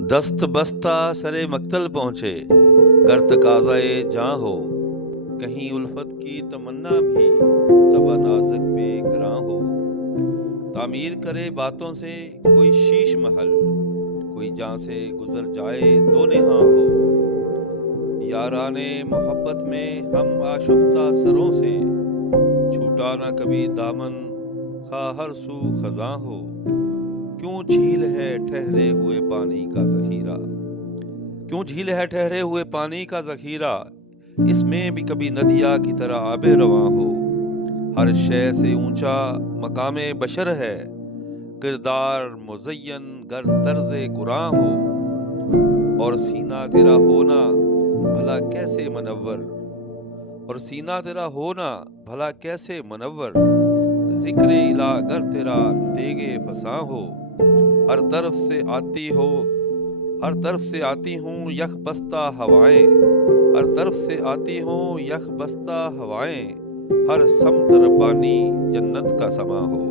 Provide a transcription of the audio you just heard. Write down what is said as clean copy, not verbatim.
دست بستہ سرے مقتل پہنچے، گر تقاضائے جاں ہو، کہیں الفت کی تمنا بھی طبع نازک پہ گراں ہو۔ تعمیر کرے باتوں سے کوئی شیش محل، کوئی جاں سے گزر جائے دو نہاں ہو۔ یاران محبت میں ہم آشفتہ سروں سے، چھوٹا نہ کبھی دامن خواہ ہر سو خزاں ہو۔ کیوں جھیل ہے ٹھہرے ہوئے پانی کا ذخیرہ، کیوں جھیل ہے ٹھہرے ہوئے پانی کا ذخیرہ، اس میں بھی کبھی ندیہ کی طرح آب رواں ہو۔ ہر شے سے اونچا مقام بشر ہے، کردار مزین گر طرز قرآن ہو۔ اور سینہ تیرا ہونا بھلا کیسے منور، اور سینہ تیرا ہونا بھلا کیسے منور، ذکر الہ گر تیرا تیغ فساں ہو۔ ہر طرف سے آتی ہو، ہر طرف سے آتی ہوں یک بستہ ہوائیں، ہر طرف سے آتی ہوں یک بستہ ہوائیں، ہر سمت ربانی جنت کا سماں ہو۔